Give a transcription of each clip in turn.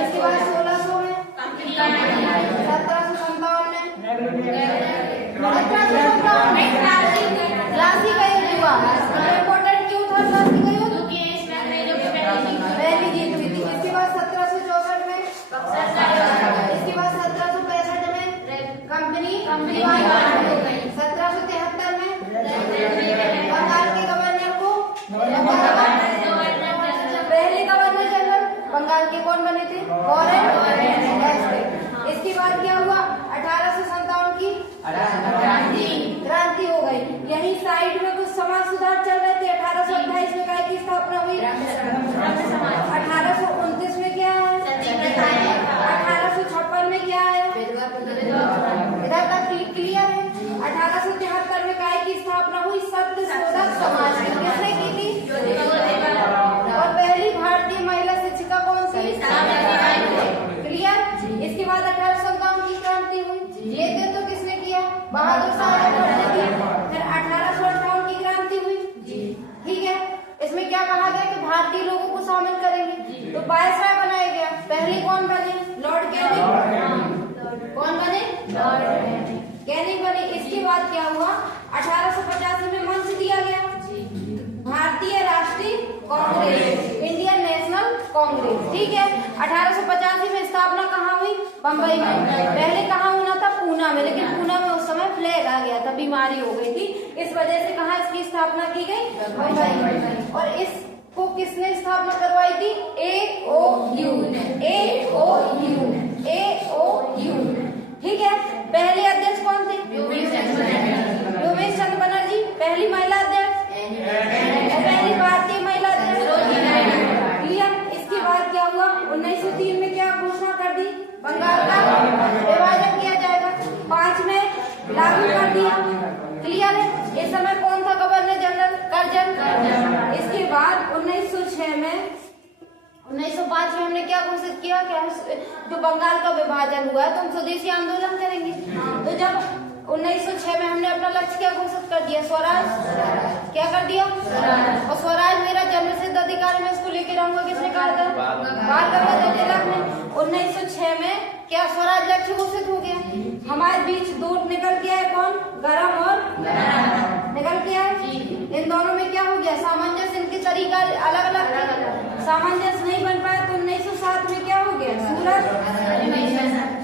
इसके बाद 1600 में 1757 में 1757 में प्लासी का युद्ध हुआ। इम्पोर्टेंट क्यों था प्लासी का युद्ध? पहली जीत हुई थी। इसके बाद 1764 में, इसके बाद 1765 में कंपनी 1773 में बंगाल के गवर्नर को पहले गवर्नर जनरल बंगाल के कौन बने थे? Warren Hastings. इसके बाद क्या हुआ? 1857 की क्रांति हो गई। यही साइड में कुछ समाज सुधार चल रहे थे। 1828 में काय की स्थापना हुई? 1829 में क्या है? 1856 में क्या है? इधर तक क्लियर है। 1873 में काय की स्थापना हुई? सत्य शोधक समाज की। किसने की थी? और पहली भारतीय महिला शिक्षिका कौन सी? क्लियर। इसके बाद 1857 की क्रांति हुई। ये तो किसने किया? बहादुर शाह ने की। फिर 1858 की क्रांति हुई। ठीक है। इसमें क्या कहा गया कि भारतीय लोगों को शामिल करेंगे, तो वायसराय बनाया गया। पहले कौन बने? Lord Canning. कौन बने? लॉर्ड कैनिंग बने। इसके बाद क्या हुआ? 1885 में मंच दिया गया भारतीय राष्ट्रीय कांग्रेस, इंडियन नेशनल कांग्रेस। ठीक है। 1885 में स्थापना कहाँ हुई? बम्बई में। पहले कहाँ होना था? पूना में, लेकिन पूना में उस समय प्लेग आ गया था, बीमारी हो गई थी, इस वजह से कहाँ इसकी स्थापना की गई? बम्बई में। और इसको किसने स्थापना करवाई थी? AOU। ठीक है। पहले अध्यक्ष कौन थे? व्योमेश चंद्र बनर्जी। पहली महिला अध्यक्ष, पहली भारतीय महिला अध्यक्ष। क्लियर। इसके बाद क्या हुआ? 1903 में क्या घोषणा कर दी? बंगाल का विभाजन किया जाएगा। 5 में लागू कर दिया। क्लियर है। इस समय कौन था गवर्नर जनरल? कर्जन। इसके बाद 1905 में हमने क्या घोषित किया? क्या जो बंगाल का विभाजन हुआ है तो हम स्वदेशी आंदोलन करेंगे। तो जब 1906 में हमने अपना लक्ष्य क्या घोषित कर दिया? स्वराज। क्या कर दिया? और स्वराज मेरा जन्मसिद्ध अधिकार, मैं इसको लेके रहूंगा। किसने कहा था? बाल गंगाधर तिलक ने। 1906 में क्या स्वराज लक्ष्य घोषित हो गया। हमारे बीच दो निकल के आए। कौन? गरम और निकल के आए। इन दोनों में क्या हो गया? सामंजस्य। इनके तरीका अलग अलग, सामंजस्य नहीं बन पाया तो 1907 में क्या हो गया? सूरत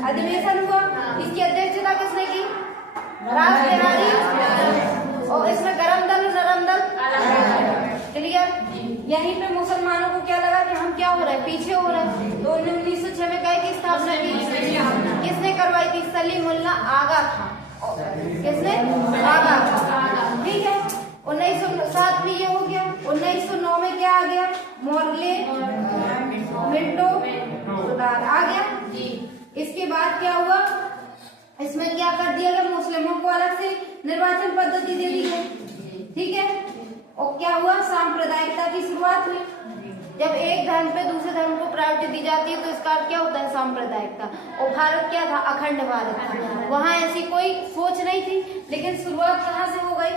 अधिवेशन हुआ। इसकी अध्यक्षता किसने की? राज बिहारी। और इसमें गरम दल नरम दल क्लियर। यहीं पे मुसलमानों को क्या लगा कि हम क्या हो रहे हैं? पीछे हो रहे हैं। तो 1906 में काय की स्थापना की? किसने करवाई थी? सलीमुल्लाह आगा खां। किसने? आगा खां। ठीक है। 1907 में ये हो गया। 1909 में क्या आ गया? मोरले मिंटो सुधार आ गया। इसके बाद क्या हुआ? इसमें क्या कर दिया गया? मुस्लिमों को अलग से निर्वाचन पद्धति दे दी गई। ठीक है। और क्या हुआ? सांप्रदायिकता की शुरुआत हुई। जब एक धर्म पे दूसरे धर्म को प्रायोरिटी दी जाती है तो इसका अर्थ क्या होता है? सांप्रदायिकता। और भारत क्या था? अखंड भारत था। वहाँ ऐसी कोई सोच नहीं थी, लेकिन शुरुआत कहाँ से हो गई?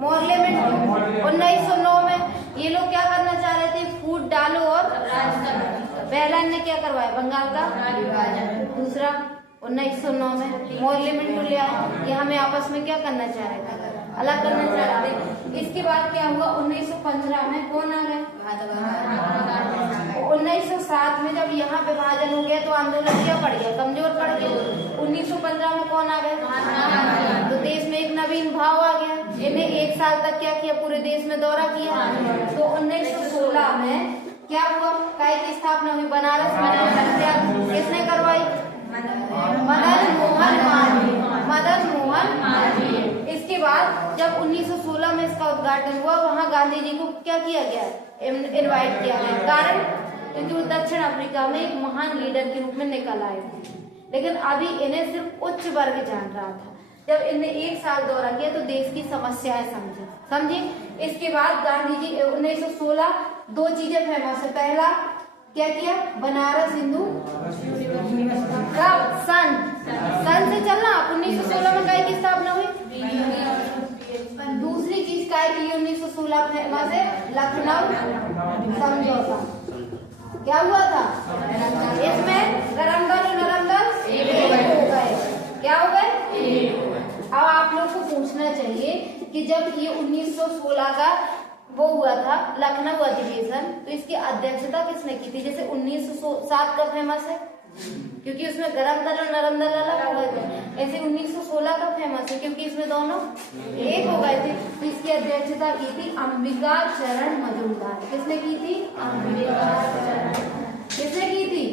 मोरले में 1909 में ये लोग क्या करना चाह रहे थे? फूट डालो और पहला ने क्या करवाया? बंगाल का दूसरा 1909 में मोरले में ले आए। ये हमें आपस में क्या करना चाह रहे थे? अलग करना चाह रहे थे। इसके बाद क्या हुआ? 1915 में कौन आ गए? 1907 में जब यहाँ विभाजन हो गया तो आंदोलन क्या पड़ गया? कमजोर पड़ गया। 1915 में कौन आ गए? तो देश में एक नवीन भाव आ गया। इन्हें 1 साल तक क्या किया? पूरे देश में दौरा किया। तो 1916 में क्या हुआ? काय की स्थापना हुई? बनारस में किसने करवाई? मदन मोहन मालवीय। इसके बाद जब 1916 में इसका उद्घाटन हुआ, वहाँ गांधी जी को क्या किया गया? इनवाइट किया गया। कारण क्योंकि वो दक्षिण अफ्रीका में एक महान लीडर के रूप में निकल आए थे, लेकिन अभी इन्हें सिर्फ उच्च वर्ग जान रहा था। जब इन्हें 1 साल दौरा किया तो देश की समस्याएं समझे। इसके बाद गांधी जी 1916 2 चीजें फेमस है। पहला क्या किया? बनारस हिंदू सन से चलना। 1916 में काय की स्थापना हुई? दूसरी चीज काय की 1916 फेमस है? लखनऊ समझौता। क्या हुआ था? इसमें गरम दल और नरम दल एक हो गए। क्या हो गए? अब आप लोग को पूछना चाहिए कि जब ये 1916 का वो हुआ था लखनऊ अधिवेशन, तो इसकी अध्यक्षता किसने की थी? जैसे 1907 का फेमस है क्योंकि उसमें गरम दल और नरम दल अलग हो गए थे, ऐसे 1916 का फेमस है क्योंकि इसमें दोनों एक हो गए थे। तो इसकी अध्यक्षता की थी अंबिका चरण मजूमदार। किसने की थी? किसने की थी?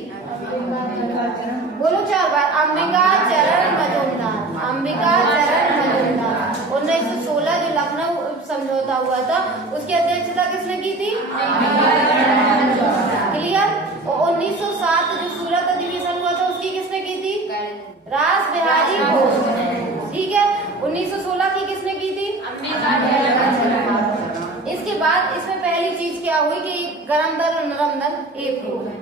बोलो 4 बार, अंबिका चरण मजूमदार। अंबिका चरण मजूमदार। 1916 जो लखनऊ समझौता हुआ था उसकी अध्यक्षता किसने की थी? क्लियर? और 1907 जो सूरत अधिवेशन हुआ था उसकी किसने की थी? रास बिहारी घोष। ठीक है। 1916 की किसने की थी? इसके बाद इसमें पहली चीज क्या हुई कि गरम दल और नरम दल एक हो गए।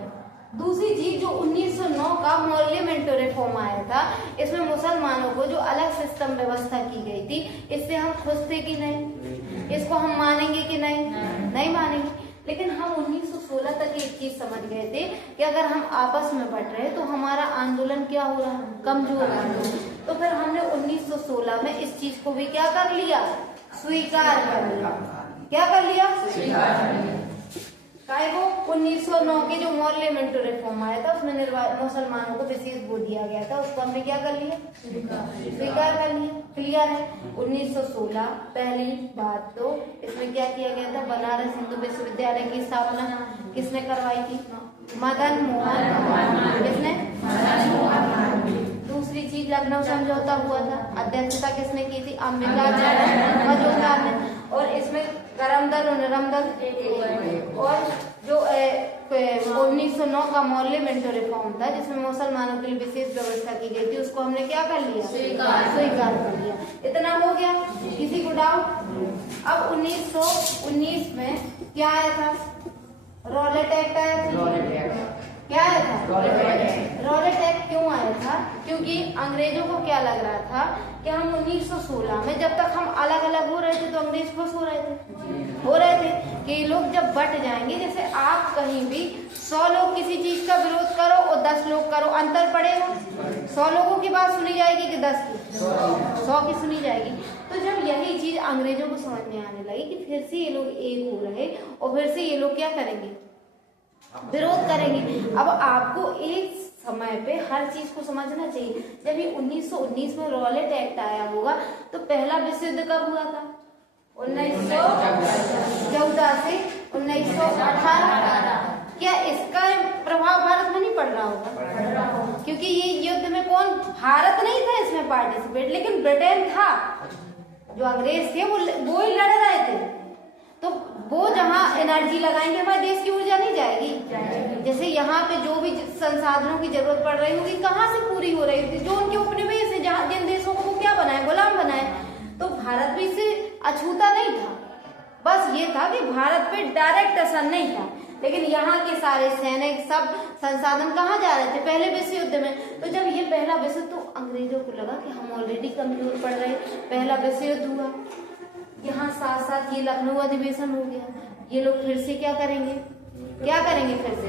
दूसरी चीज जो 1909 का मॉर्लियामेंटो रिफॉर्म आया था, इसमें मुसलमानों को जो अलग सिस्टम व्यवस्था की गई थी, इससे हम खुश थे कि नहीं? इसको हम मानेंगे कि नहीं? नहीं मानेंगे। लेकिन हम 1916 तक एक चीज समझ गए थे कि अगर हम आपस में बट रहे तो हमारा आंदोलन क्या हो रहा है? कमजोर हो रहा है। तो फिर हमने 1916 में इस चीज को भी क्या कर लिया? स्वीकार कर लिया। क्या कर लिया? स्वीकार कर लिया। काय को 1909 के जो मॉर्लियामेंटो रिफॉर्म आया था उसमें मुसलमानों को विशेष वो दिया गया था, उसको हमने क्या कर लिया? स्वीकार कर लिया। क्लियर है? 1916 पहली बात तो इसमें क्या किया गया था? बनारस हिंदू विश्वविद्यालय की स्थापना किसने करवाई थी? मदन मोहन। किसने? दूसरी चीज लखनऊ समझौता हुआ था, अध्यक्षता किसने की थी? अंबिका चरण मजूमदार ने। और इसमें गरम दल और नरम दल। और जो 1909 का मॉर्लियामेंटो रिफॉर्म था जिसमें मुसलमानों के लिए विशेष व्यवस्था की गई थी, उसको हमने क्या कर लिया? स्वीकार कर लिया। इतना हो गया। किसी को डाउट? अब 1919 में क्या आया था? रॉलेट एक्ट आया था। क्या आया था? रॉलेट एक्ट क्यों आया था? क्योंकि अंग्रेजों को क्या लग रहा था कि हम 1916 में जब तक हम अलग अलग हो रहे थे तो अंग्रेज खुश हो रहे थे कि लोग जब बट जाएंगे, जैसे आप कहीं भी 100 लोग किसी चीज का विरोध करो और 10 लोग करो, अंतर पड़ेगा? 100 लोगों की बात सुनी जाएगी कि 10 की? 100 की सुनी जाएगी। तो जब यही चीज अंग्रेजों को समझ में आने लगी कि फिर से ये लोग एक हो रहे और फिर से ये लोग क्या करेंगे? विरोध करेंगे। अब आपको एक समय पे हर चीज को समझना चाहिए। जब ये 1919 में रॉलेट एक्ट आया होगा तो पहला विश्व युद्ध कब हुआ था? 1914 से 1918। क्या इसका प्रभाव भारत में नहीं पड़ रहा होगा? क्योंकि ये युद्ध में कौन? भारत नहीं था इसमें पार्टिसिपेट, लेकिन ब्रिटेन था। जो अंग्रेज थे वो ही लड़ रहे थे। तो वो जहाँ एनर्जी लगाएंगे हमारे देश की ऊर्जा नहीं जाएगी। जैसे यहाँ पे जो भी संसाधनों की जरूरत पड़ रही होगी कहाँ से पूरी हो रही थी? जो उनके उपनिवेश है, जहाँ जिन देशों को वो क्या बनाए? गुलाम बनाए। तो भारत भी इससे अछूता नहीं था। बस ये था कि भारत पे डायरेक्ट असर नहीं था, लेकिन यहाँ के सारे सैनिक सब संसाधन कहाँ जा रहे थे? पहले विश्व युद्ध में। तो जब ये पहला विश्व, तो अंग्रेजों को लगा कि हम ऑलरेडी कमजोर पड़ रहे। पहला विश्व युद्ध हुआ, यहाँ साथ साथ ये लखनऊ अधिवेशन हो गया। ये लोग फिर से क्या करेंगे? फिर से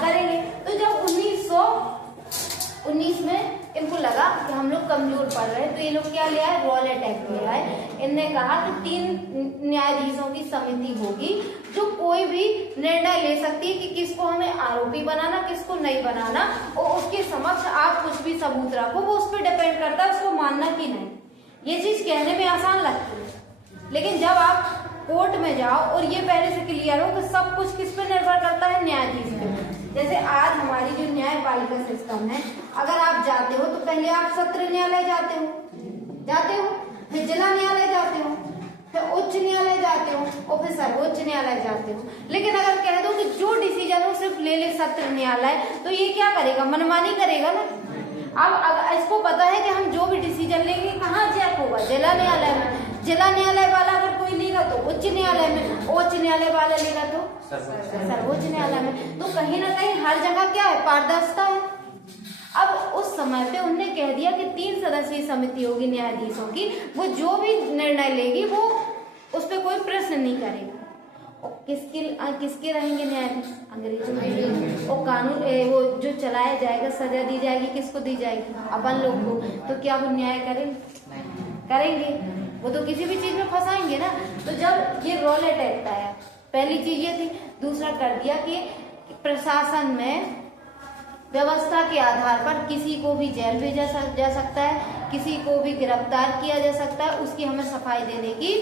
करेंगे। तो जब 1919 में इनको लगा कि हम लोग कमजोर पड़ रहे हैं, तो ये लोग क्या ले आए? रॉलेट एक्ट ले आए। इनने कहा कि 3 न्यायाधीशों की समिति होगी जो कोई भी निर्णय ले सकती है कि किसको हमें आरोपी बनाना, किसको नहीं बनाना, और उसके समक्ष आप कुछ भी सबूत रखो, वो उस पर डिपेंड करता है उसको मानना कि नहीं। ये चीज कहने में आसान लगती है, लेकिन जब आप कोर्ट में जाओ और ये पहले से क्लियर हो कि सब कुछ किस पे निर्भर करता है? न्यायाधीश पे। जैसे आज हमारी जो न्यायपालिका सिस्टम है, अगर आप जाते हो तो पहले आप सत्र न्यायालय जाते हो, फिर जिला न्यायालय जाते हो, फिर उच्च न्यायालय जाते हो और फिर सर्वोच्च न्यायालय जाते हो। लेकिन अगर कह दो कि जो डिसीजन हो सिर्फ ले ले सत्र न्यायालय, तो ये क्या करेगा? मनमानी करेगा ना। अब इसको पता है कि हम जो भी डिसीजन लेंगे कहाँ चेक होगा? जिला न्यायालय में। जिला न्यायालय वाला अगर कोई लेगा तो उच्च न्यायालय में, उच्च न्यायालय वाला लेगा तो सर्वोच्च न्यायालय में। तो कहीं ना कहीं हर जगह क्या है? पारदर्शिता है। अब उस समय पे उन्होंने कह दिया कि 3 सदस्यीय समिति होगी न्यायाधीशों की, वो जो भी निर्णय लेगी वो उस पर कोई प्रश्न नहीं करेगा। किसके रहेंगे न्यायाधीश? अंग्रेजों। और कानून वो जो चलाया जाएगा, सजा दी जाएगी, किसको दी जाएगी? अपन लोग को। तो क्या वो न्याय करेंगे? वो तो किसी भी चीज में फंसाएंगे ना। तो जब ये रॉलेट एक्ट आया, पहली चीज ये थी। दूसरा कर दिया कि प्रशासन में व्यवस्था के आधार पर किसी को भी जेल भेजा जा सकता है, किसी को भी गिरफ्तार किया जा सकता है, उसकी हमें सफाई देने की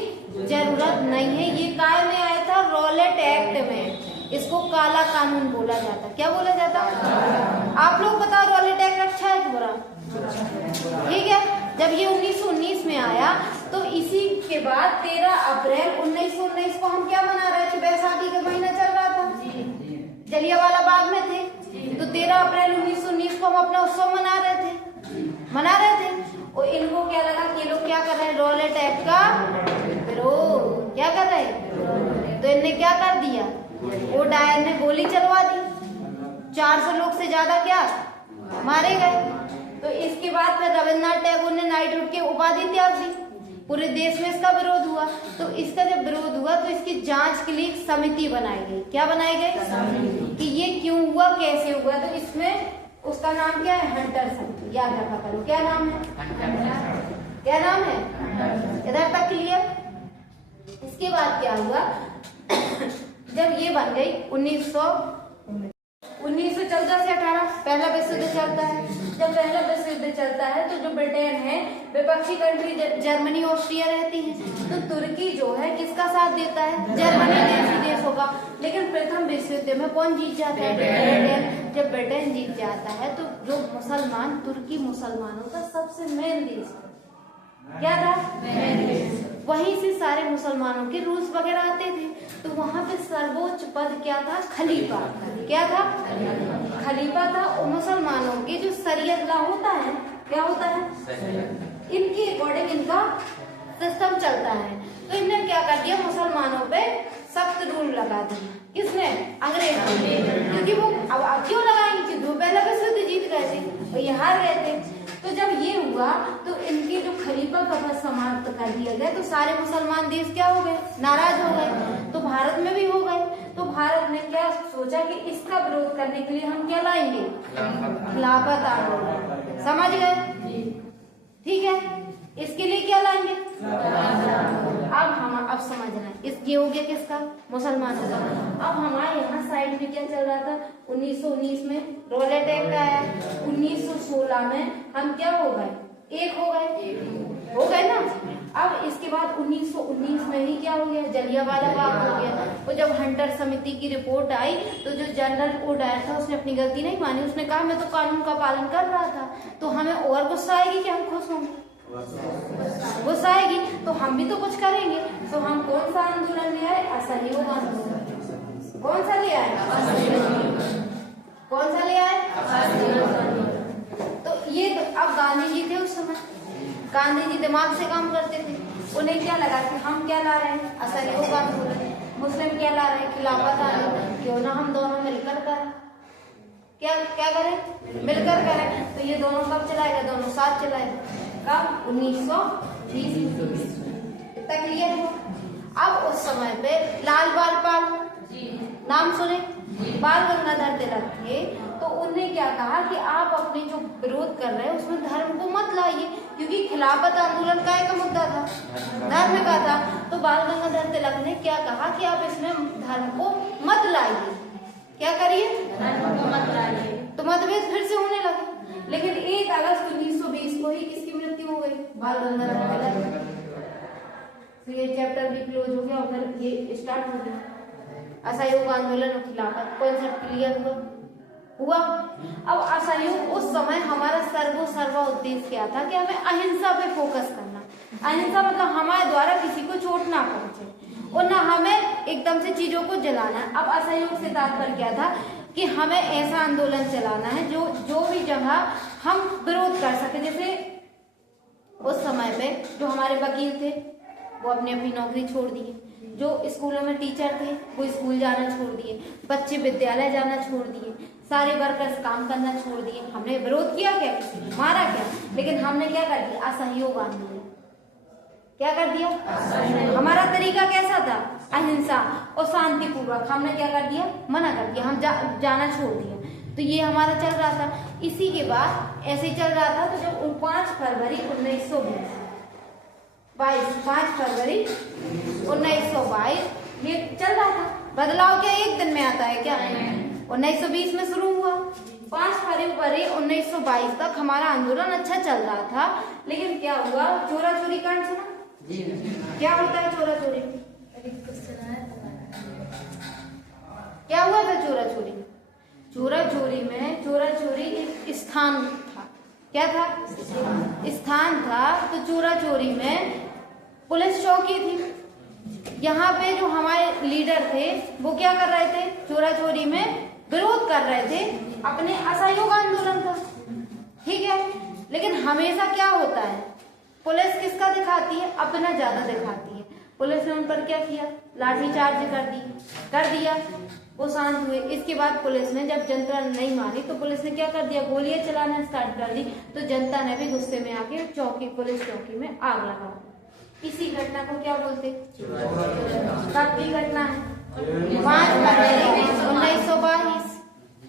जरूरत नहीं है। ये काय में आया था? रॉलेट एक्ट में। इसको काला कानून बोला जाता। क्या बोला जाता? आप लोग बताओ, रॉलेट एक्ट अच्छा है कि बुरा? ठीक है। जब ये 1919 में आया तो इसी के बाद 13 अप्रैल 1919 को हम क्या मना रहे थे? बैसाखी का महीना चल रहा था, जलियांवाला बाग में थे। तो 13 अप्रैल 1919 को हम अपना उत्सव मना रहे थे। और इनको क्या लगा कि लोग क्या कर रहे हैं? रॉलेट एक्ट का विरोध। क्या कर रहे हैं? तो इनने क्या कर दिया? वो डायर ने गोली चलवा दी। 400 लोग से ज्यादा क्या मारे गए। तो इसके बाद फिर रविन्द्रनाथ टैगोर ने नाइटहुड की उपाधि त्याग दी। पूरे देश में इसका विरोध हुआ। तो इसका जब विरोध हुआ तो इसकी जांच के लिए एक समिति बनाई गई। क्या बनाई गई? कि ये क्यों हुआ, कैसे हुआ। तो इसमें उसका नाम क्या है? हंटर समिति। याद रखा करो, क्या नाम है? क्या नाम है? इधर तक क्लियर? इसके बाद क्या हुआ? जब ये बन गई 1914 से 18 पहला विश्व युद्ध चलता है। जब पहला विश्व युद्ध चलता है तो जो ब्रिटेन है, विपक्षी कंट्री जर्मनी ऑस्ट्रिया रहती है। तो तुर्की जो है किसका साथ देता है? जर्मनी जैसी देशों का। लेकिन प्रथम विश्व युद्ध में कौन जीत जाता है? ब्रिटेन। जब ब्रिटेन जीत जाता है तो जो मुसलमान, तुर्की मुसलमानों का सबसे मेन देश है। क्या था? वहीं से सारे मुसलमानों के रूल्स वगैरह आते थे। तो वहां पे सर्वोच्च पद क्या था? खलीफा। क्या था? खलीफा था। और मुसलमानों के जो शरीयत लॉ होता है, क्या होता है? इनके अकॉर्डिंग इनका सिस्टम चलता है। तो इनने क्या कर दिया? मुसलमानों पे सख्त रूल लगा दिया। किसने? अंग्रेज ने। क्योंकि वो अब क्यों लगाएंगे? कि दो पहला विश्व युद्ध जीत गए थे और ये हार गए थे। तो जब ये हुआ तो इनके जो खलीफा का पद समाप्त कर दिया गया। तो सारे मुसलमान देश क्या हो गए? नाराज हो गए। तो भारत में भी हो गए। तो भारत ने क्या सोचा कि इसका विरोध करने के लिए हम क्या लाएंगे? खिलाफत आंदोलन। समझ गए? ठीक है। इसके लिए क्या लाएंगे? अब समझना है। ये हो गया किसका? मुसलमानों का। अब हमारे यहाँ साइड में क्या चल रहा था? 1919 में रॉलेट एक्ट आया। 1916 में हम क्या हो गए? एक हो गए ना। अब इसके बाद 1919 में ही क्या हो गया? जलियांवाला बाग हो गया। तो जब हंटर समिति की रिपोर्ट आई तो जो जनरल ओडायर था उसने अपनी गलती नहीं मानी। उसने कहा मैं तो कानून का पालन कर रहा था। तो हमें और गुस्सा आएगी कि हम खुश होंगे? गुस्सा आएगी। तो हम भी तो कुछ करेंगे। तो हम कौन सा आंदोलन ले आए? असहयोग आंदोलन। कौन सा ले आए? कौन सा ले आए? तो ये अब गांधी जी थे उस समय। गांधी जी दिमाग से काम करते थे। उन्हें क्या लगा कि हम क्या ला रहे हैं? असहयोग आंदोलन। मुस्लिम क्या ला रहे हैं? खिलाफत आंदोलन। क्यों ना हम दोनों मिलकर करें? क्या करें? मिलकर करें। तो ये दोनों कब चलाएगा? दोनों साथ चलाएगा। कब? 1920। इतना क्लियर है? अब उस समय पे लाल बाल पाल नाम सुने? बाल गंगाधर तिलक थे। तो उन्होंने क्या कहा कि आप अपने जो विरोध कर रहे हैं उसमें धर्म को मत लाइए। क्योंकि खिलाफत आंदोलन का मुद्दा था, धर्म का था। तो बाल गंगाधर तिलक ने क्या कहा कि आप इसमें धर्म को मत लाइए। क्या करिए? धर्म को मत लाइए। तो मतभेद फिर से होने लगे। लेकिन 1 अगस्त 1920 को ही किसकी मृत्यु हो गई? बाल गंगाधर तिलक। तो ये चैप्टर भी क्लोज हो गया और फिर ये स्टार्ट हो गया असहयोग आंदोलन और खिलाफत। कॉन्सेप्ट क्लियर हुआ? अब असहयोग उस समय हमारा सर्वा उद्देश्य क्या था? कि हमें अहिंसा पे फोकस करना। अहिंसा मतलब हमारे द्वारा किसी को चोट ना पहुंचे और ना हमें एकदम से चीजों को जलाना। अब असहयोग से तात्पर्य क्या था? कि हमें ऐसा आंदोलन चलाना है जो भी जगह हम विरोध कर सके। जैसे उस समय पे जो हमारे वकील थे वो अपनी नौकरी छोड़ दिए। जो स्कूलों में टीचर थे वो स्कूल जाना छोड़ दिए। बच्चे विद्यालय जाना छोड़ दिए। सारे वर्कर्स काम करना छोड़ दिए। हमने विरोध किया क्या? मारा क्या? लेकिन हमने क्या कर दिया? असहयोग आंदोलन। क्या कर दिया? हमारा तरीका कैसा था? अहिंसा और शांतिपूर्वक। हमने क्या कर दिया? मना कर दिया, हम जाना छोड़ दिया। तो ये हमारा चल रहा था। इसी के बाद ऐसे ही चल रहा था। तो जब 5 फरवरी 1922 ये चल रहा था। बदलाव क्या एक दिन में आता है क्या? 1920 में शुरू हुआ। 5 फरवरी 1922 तक हमारा आंदोलन अच्छा चल रहा था। लेकिन क्या हुआ? चोरा चोरी कांड सुना? क्या होता है चोरा चोरी? क्या हुआ था चोरा चोरी? चोरा चोरी एक स्थान था। क्या था? स्थान था। तो चोरा चोरी में पुलिस चौकी थी। यहाँ पे जो हमारे लीडर थे वो क्या कर रहे थे? चोरा चोरी में विरोध कर रहे थे। अपने असहयोग आंदोलन था। ठीक है। लेकिन हमेशा क्या होता है? पुलिस किसका दिखाती है? अपना ज्यादा दिखाती है। पुलिस ने उन पर क्या किया? लाठीचार्ज कर दिया। वो शांत हुए। इसके बाद पुलिस ने जब जनता नहीं मानी तो पुलिस ने क्या कर दिया? गोलियां चलाना स्टार्ट कर दी। तो जनता ने भी गुस्से में आके पुलिस चौकी में आग लगा। इसी घटना को क्या बोलते? कब की घटना है? 5 फरवरी 1922।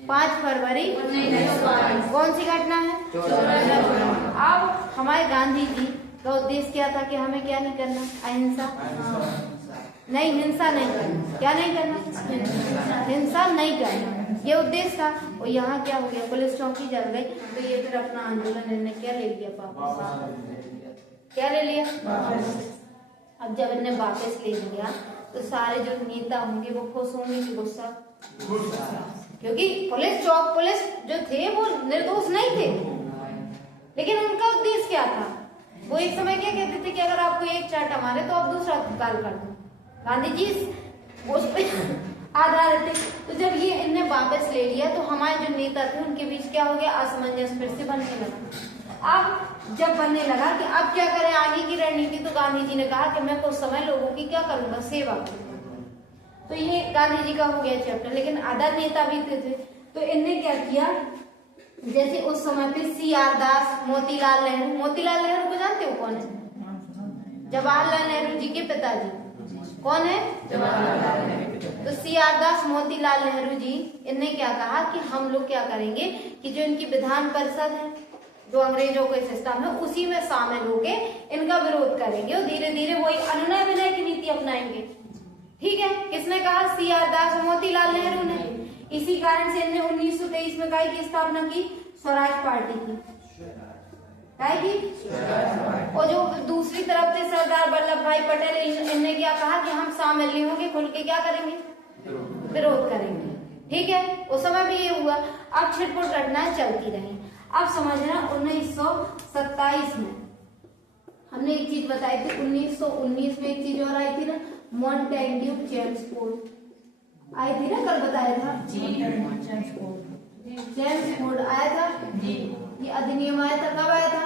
5 फरवरी 1922 कौन सी घटना है? अब हमारे गांधी जी का उद्देश्य क्या था कि हमें क्या नहीं करना? अहिंसा नहीं, हिंसा नहीं करना। क्या नहीं करना? हिंसा नहीं करना, ये उद्देश्य था। और यहाँ क्या हो गया? पुलिस चौकी जल गई। तो ये फिर अपना आंदोलन इन्होंने क्या ले लिया? क्या ले लिया? अब जब इन्हें वापस ले लिया तो सारे जो नेता होंगे वो खुश होंगे कि गुस्सा? क्योंकि पुलिस जो थे वो निर्दोष नहीं थे। लेकिन उनका उद्देश्य क्या था? वो एक समय क्या कहते थे कि अगर आपको एक चाटा मारे तो आप दूसरा गाल कर दो। गांधी जी उस पर आधारित थे। तो जब ये इनने वापस ले लिया तो हमारे जो नेता थे उनके बीच क्या हो गया? असमंजस फिर से बनने लगा। अब जब बनने लगा कि अब क्या करें आगे की रणनीति, तो गांधी जी ने कहा कि मैं कुछ समय लोगों की क्या करूंगा? सेवा करूंगा। तो ये गांधी जी का हो गया चैप्टर। लेकिन अदर नेता भी थे। तो इनने क्या किया? जैसे उस समय पे CR दास, मोतीलाल नेहरू को जानते हो कौन है? जवाहरलाल नेहरू जी के पिताजी। कौन है? जवाहरलाल नेहरू। तो CR दास, मोतीलाल नेहरू जी, इनने क्या कहा कि हम लोग क्या करेंगे कि जो इनकी विधान परिषद है, जो अंग्रेजों के सिस्टम है, उसी में शामिल होके इनका विरोध करेंगे और धीरे धीरे वही अनुनय विनय की नीति अपनाएंगे। ठीक है। किसने कहा? CR दास, मोतीलाल नेहरू ने। इसी कारण से इन्होंने 1923 में काय की स्थापना की? स्वराज पार्टी की। काय की? और जो दूसरी तरफ से सरदार वल्लभ भाई पटेल, इनने क्या कहा कि हम शामिल नहीं होंगे, खुल के क्या करेंगे? विरोध करेंगे। ठीक है। उस समय भी ये हुआ। अब छिटपुट घटनाएं चलती रही। अब समझना 1927 में हमने एक चीज बताई थी। 1919 में एक चीज और आई थी ना, मॉन्टेग्यू जेम्स कोड आई थी ना, कल बताया था। जेम्स कोड आया था। ये अधिनियम आया था। कब आया था?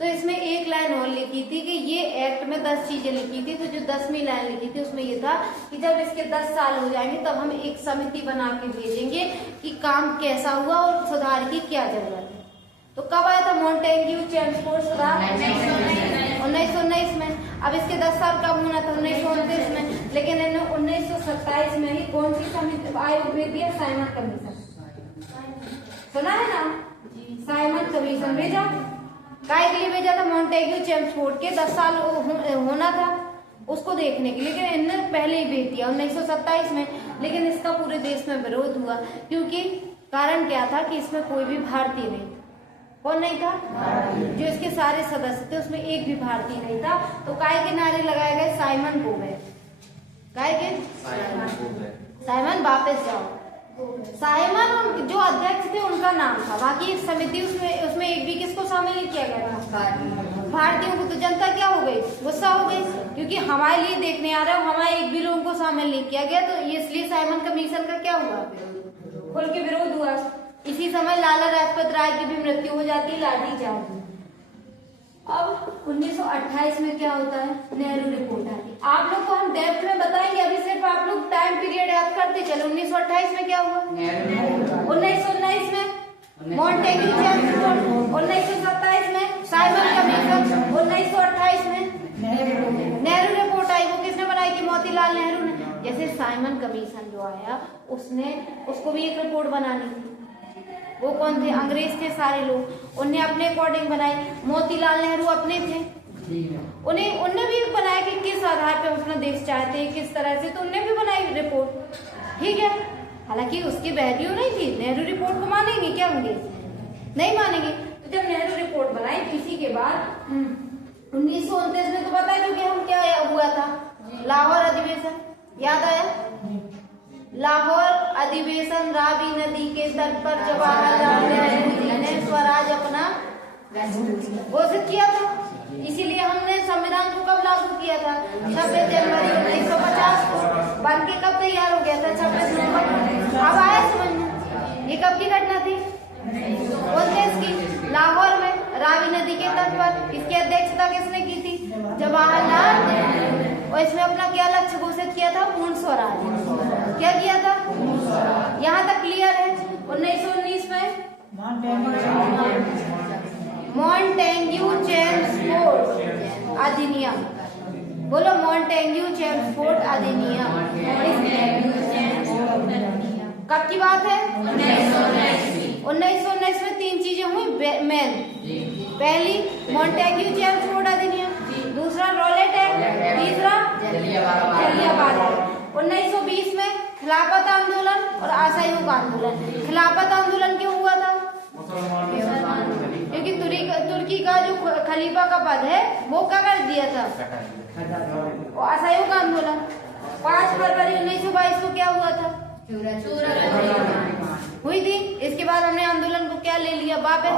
तो इसमें एक लाइन और लिखी थी कि ये एक्ट में 10 चीजें लिखी थी। तो जो 10वीं लाइन लिखी थी उसमें ये था कि जब इसके 10 साल हो जाएंगे तब हम एक समिति बना के भेजेंगे कि काम कैसा हुआ और सुधार की क्या जरूरत है। तो कब आया था मॉन्टेग्यू जेम्स कोड सुधार? 1919 में। अब इसके 10 साल कब होना था? 1929 में। लेकिन इन्होंने 1927 में ही कौन सी समिति आयोग भेज दिया? Simon commission. सुना है ना? साइमन कमीशन भेजा। काय के लिए भेजा था? मॉन्टेग्यू जेम्स कोड के 10 साल होना था उसको देखने के लिए। लेकिन इन्होंने पहले ही भेज दिया 1927 में। लेकिन इसका पूरे देश में विरोध हुआ। क्योंकि कारण क्या था कि इसमें कोई भी भारतीय नहीं। कौन नहीं था? जो इसके सारे सदस्य थे उसमें एक भी भारतीय नहीं था। तो काय के नारे लगाए गए? साइमन हो गए। काय के? साइमन वापस जाओ। साइमन जो अध्यक्ष थे उनका नाम था। बाकी समिति उसमें एक भी किसको शामिल नहीं किया गया था? भारतीयों को। तो जनता क्या हो गई? गुस्सा हो गई। क्योंकि हमारे लिए देखने आ रहा है, हमारे एक भी लोगों को शामिल नहीं किया गया। तो इसलिए साइमन कमीशन का क्या हुआ? खुल के विरोध हुआ। इसी समय लाला लाजपत राय की भी मृत्यु हो जाती है लाठीचार्ज। अब 1928 में क्या होता है? नेहरू रिपोर्ट आती है। आप लोग को हम डेप्थ में बताएंगे, अभी सिर्फ आप लोग टाइम पीरियड याद करते चलो। 1928 में क्या हुआ? 1919 में मॉन्टेग्यू जेम्स फोर्ड 1927 में, साइमन कमीशन 1928 में, नेहरू रिपोर्ट आई, वो किसने बनाई थी? मोतीलाल नेहरू ने। जैसे साइमन कमीशन जो आया उसने उसको भी एक रिपोर्ट बनानी थी, वो कौन थे? अंग्रेज थे सारे लोग, उन्हें अपने अकॉर्डिंग बनाई। मोतीलाल नेहरू अपने थे, उन्हें भी बनाया कि किस आधार पे अपना देश चाहते हैं, किस तरह से, तो उन्हें भी बनाई रिपोर्ट, ठीक है। हालांकि उसकी वैल्यू नहीं थी, नेहरू रिपोर्ट को मानेंगे क्या अंग्रेज? नहीं मानेंगे। तो जब नेहरू रिपोर्ट बनाई, इसी के बाद 1929 में तो पता है क्योंकि हम क्या हुआ था, लाहौर अधिवेशन, याद आया? लाहौर अधिवेशन, रावी नदी के तट पर जवाहरलाल नेहरू जी ने स्वराज अपना घोषित किया था। इसीलिए हमने संविधान को कब लागू किया था? 26 जनवरी 1950 को। बन के कब तैयार हो गया था? 26 नवंबर। अब आया समझ में? ये कब की घटना थी? कौन देश की? लाहौर में, रावी नदी के तट पर। इसकी अध्यक्षता किसने की थी? जवाहरलाल नेहरू। और इसमें अपना क्या लक्ष्य घोषित किया था? पूर्ण स्वराज। क्या किया था? यहाँ तक क्लियर है? 1919 में मॉन्टेग्यू चेम्सफोर्ड अधिनियम, बोलो मॉन्टेग्यू चेम्सफोर्ड अधिनियम। कब की बात है? 1919 में 3 चीजें हुई मेन। पहली मॉन्टेग्यू चेम्सफोर्ड अधिनियम, दूसरा रॉलेट एक्ट, तीसरा जलियांवाला बाग। 1920 में खिलाफत आंदोलन और असहयोग आंदोलन। खिलाफत आंदोलन क्यों हुआ था? क्योंकि तुर्की का जो खलीफा का पद है वो क्या कर दिया था? और असहयोग आंदोलन 5 फरवरी 1922 को क्या हुआ था? हुई थी। इसके बाद हमने आंदोलन को क्या ले लिया? वापस।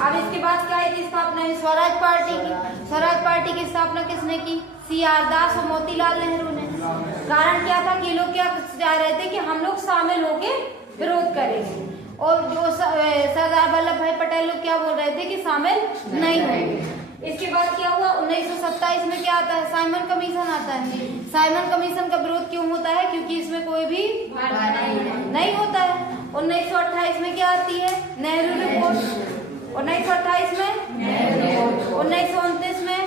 अब इसके बाद क्या है? स्थापना है स्वराज पार्टी की। स्वराज पार्टी की स्थापना किसने की? CR दास और मोतीलाल नेहरू ने। कारण क्या था कि लोग क्या चाह रहे थे कि हम लोग शामिल होके विरोध करेंगे, और जो सरदार वल्लभ भाई पटेल लोग क्या बोल रहे थे कि शामिल नहीं होंगे। इसके बाद क्या हुआ? 1927 में क्या आता है? साइमन कमीशन आता है। साइमन कमीशन का विरोध क्यों होता है? क्योंकि इसमें कोई भी नहीं होता है। 1928 में क्या आती है? नेहरू रिपोर्ट। 1928 में 1929 में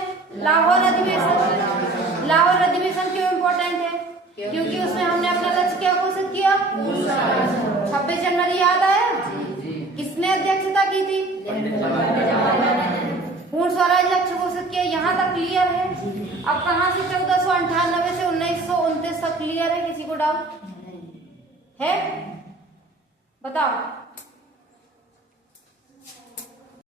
लाहौर अधिवेशन। लाहौर अधिवेशन क्यों इम्पोर्टेंट है? क्योंकि उसमें हमने अपना लक्ष्य क्या घोषित किया? 26 जनवरी, याद आया? किसने अध्यक्षता की थी? पूर्ण स्वराज लक्ष्य घोषित किया। यहाँ तक क्लियर है? अब कहाँ से 1498 से 1929 तक क्लियर है? किसी को डाउट है? बताओ।